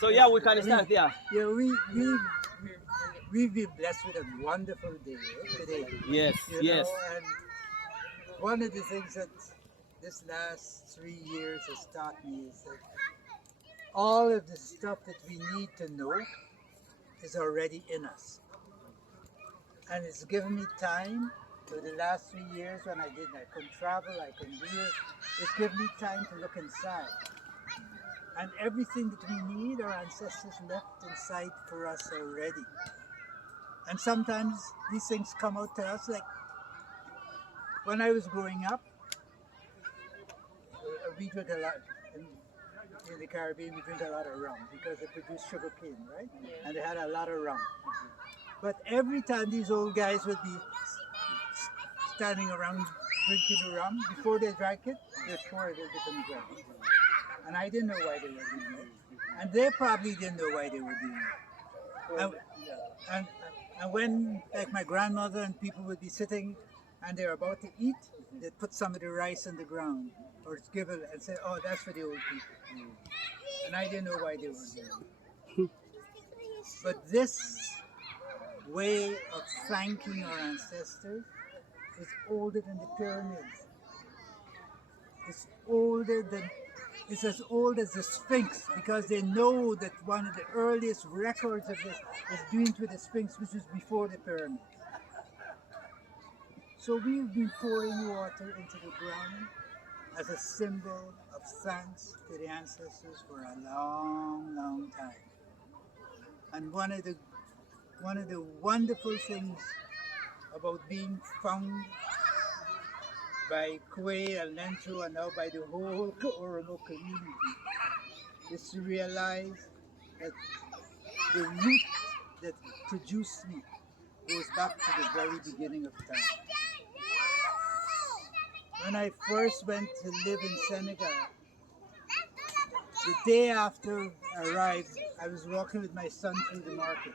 So yeah, we can start. Yeah. Yeah, we've been blessed with a wonderful day today. Yes. You Yes. know, and one of the things that this last 3 years has taught me is that all of the stuff that we need to know is already in us. And it's given me time for the last 3 years when I couldn't travel, I couldn't do it. It's given me time to look inside. And everything that we need, our ancestors left inside for us already. And sometimes these things come out to us, like when I was growing up, we drink a lot. In the Caribbean, we drink a lot of rum because they produce sugar cane, right? And they had a lot of rum. But every time these old guys would be standing around drinking the rum, before they drank it, they'd pour a little bit on the ground. And I didn't know why they were doing it. And they probably didn't know why they were doing it. And when, like my grandmother and people would be sitting and they're about to eat, they'd put some of the rice on the ground or give it and say, oh, that's for the old people. And I didn't know why they were doing it. But this way of thanking our ancestors is older than the pyramids. It's as old as the Sphinx, because they know that one of the earliest records of this is due to the Sphinx, which was before the pyramids. So we've been pouring water into the ground as a symbol of thanks to the ancestors for a long, long time. And one of the wonderful things about being found by Kwe and Lencho and now by the whole Oromo community is to realize that the root that produced me goes back to the very beginning of time. When I first went to live in Senegal, the day after I arrived, I was walking with my son through the market.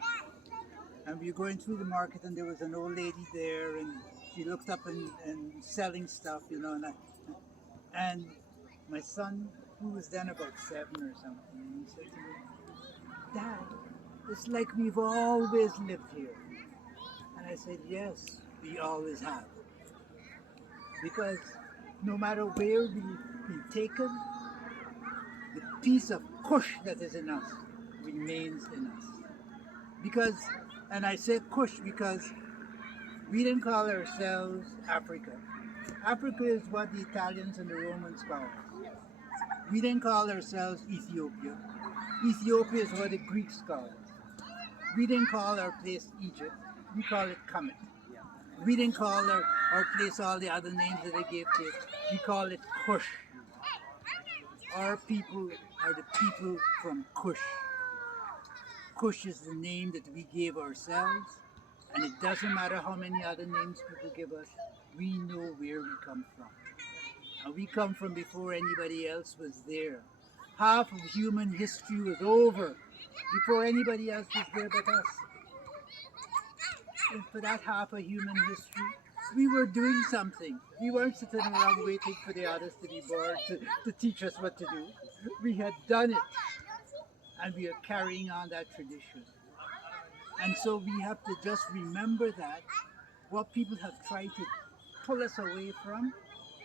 And we were going through the market and there was an old lady there and she looked up and selling stuff, you know, and my son, who was then about 7 or something, he said to me, Dad, it's like we've always lived here. And I said, yes, we always have. Because no matter where we've been taken, the piece of kush that is in us remains in us. Because, and I say kush because we didn't call ourselves Africa. Africa is what the Italians and the Romans call us. We didn't call ourselves Ethiopia. Ethiopia is what the Greeks call us. We didn't call our place Egypt. We call it Kemet. We didn't call our place all the other names that they gave to it. We call it Kush. Our people are the people from Kush. Kush is the name that we gave ourselves, and it doesn't matter how many other names people give us, we know where we come from. And we come from before anybody else was there. Half of human history was over before anybody else was there but us. And for that half of human history, we were doing something. We weren't sitting around waiting for the others to be bored to teach us what to do. We had done it, and we are carrying on that tradition. And so we have to just remember that what people have tried to pull us away from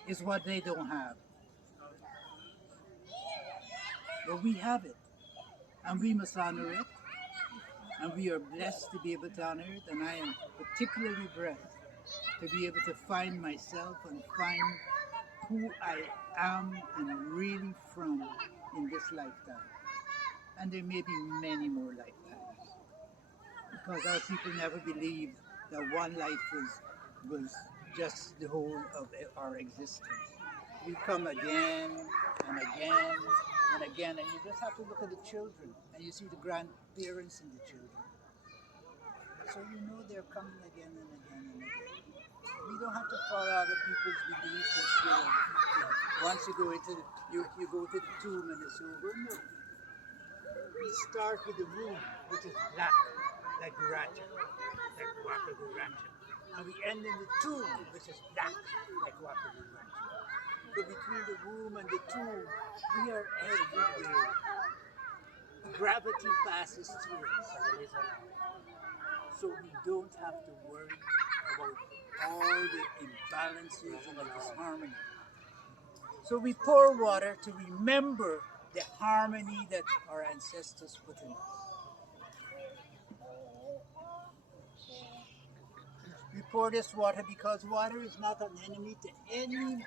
is what they don't have. But we have it, and we must honor it. And we are blessed to be able to honor it, and I am particularly blessed to be able to find myself and find who I am and really from in this lifetime. And there may be many more lifetimes. Because our people never believed that one life was just the whole of our existence. We come again and again and again, and you just have to look at the children, and you see the grandparents and the children. So you know they're coming again and again and again. We don't have to follow other people's beliefs that, you know, once you go into you go to the tomb and it's over. No. We start with the room, which is black, like Gurraacha, like Gurraacha. And we end in the tomb, which is black, like Gurraacha. but between the womb and the tomb, we are everywhere. Gravity passes through us. So we don't have to worry about all the imbalances and the disharmony. So we pour water to remember the harmony that our ancestors put in us. We pour this water because water is not an enemy to any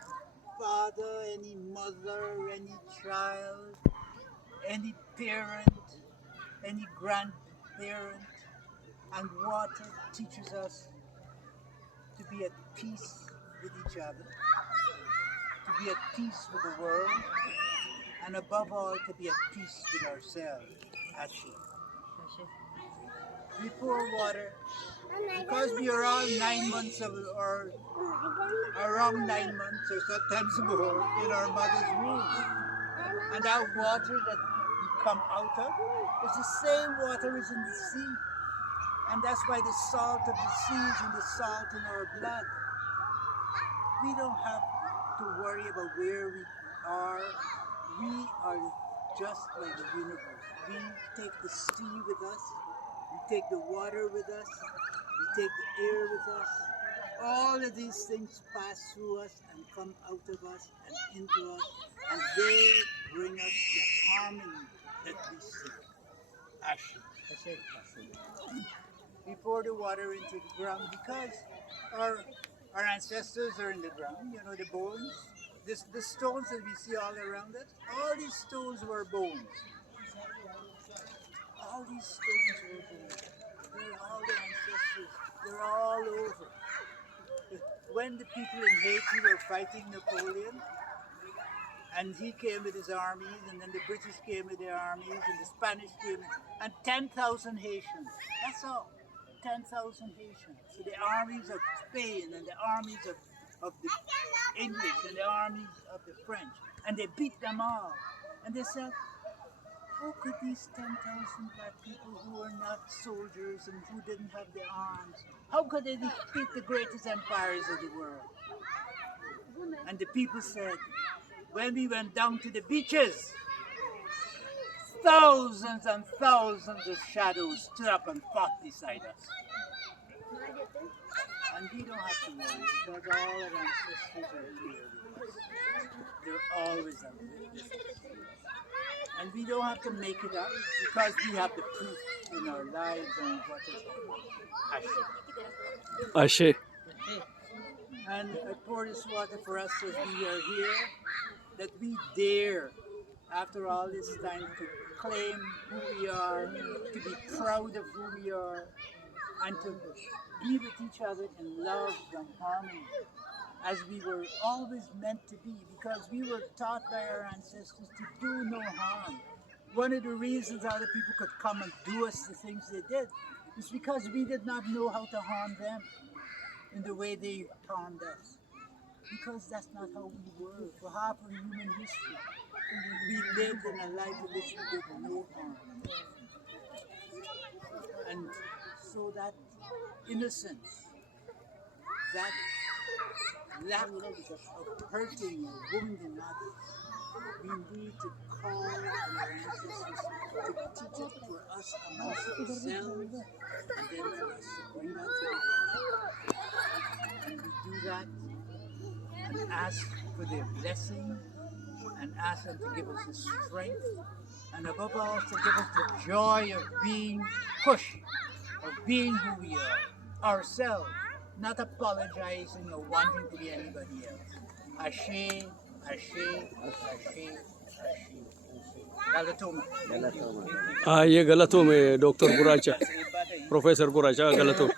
father, any mother, any child, any parent, any grandparent. And water teaches us to be at peace with each other, to be at peace with the world, and above all, to be at peace with ourselves. Ashee. We pour water because we are all 9 months of, or around 9 months or sometimes more in our mother's womb. And our water that we come out of is the same water as in the sea. And that's why the salt of the sea is in the salt in our blood. We don't have to worry about where we are. We are just like the universe. We take the sea with us. We take the water with us. We take the air with us. All of these things pass through us and come out of us and into us. And they bring us the harmony that we seek. Ashee. We pour the water into the ground because our ancestors are in the ground, you know, the bones. The stones that we see all around us, all these stones were bones. All these stones were bones. They're all the ancestors. They're all over. When the people in Haiti were fighting Napoleon, and he came with his armies, and then the British came with their armies, and the Spanish came, and 10,000 Haitians. That's all. 10,000 Haitians. So the armies of Spain and the armies of the English and the armies of the French. And they beat them all. And they said, how could these 10,000 black people who were not soldiers and who didn't have the arms, how could they defeat the greatest empires of the world? And the people said, when we went down to the beaches, thousands and thousands of shadows stood up and fought beside us. And we don't have to worry because all our ancestors are here with us. They're always out with us. And we don't have to make it up because we have the proof in our lives and what is happening. Ashee. And I pour this water for us as we are here, that we dare, after all this time, to claim who we are, to be proud of who we are, and to be with each other in love and harmony, as we were always meant to be, because we were taught by our ancestors to do no harm. One of the reasons other people could come and do us the things they did is because we did not know how to harm them in the way they harmed us. Because that's not how we were. For half of human history, we lived in a life in which we did no harm. And so that innocence, that lack of hurting or wounding others, we need to call on our ancestors to teach it for us amongst ourselves, and then for us to bring that to the world. And we do that and ask for their blessing and ask them to give us the strength and above all to give us the joy of being pushed, of being who we are, ourselves, not apologizing or wanting to be anybody else. Ashee, Ashee, Ashee, Ashee. Galatoomu. ये galatoomu Dr. Gurraacha, Professor Gurraacha galatoomu.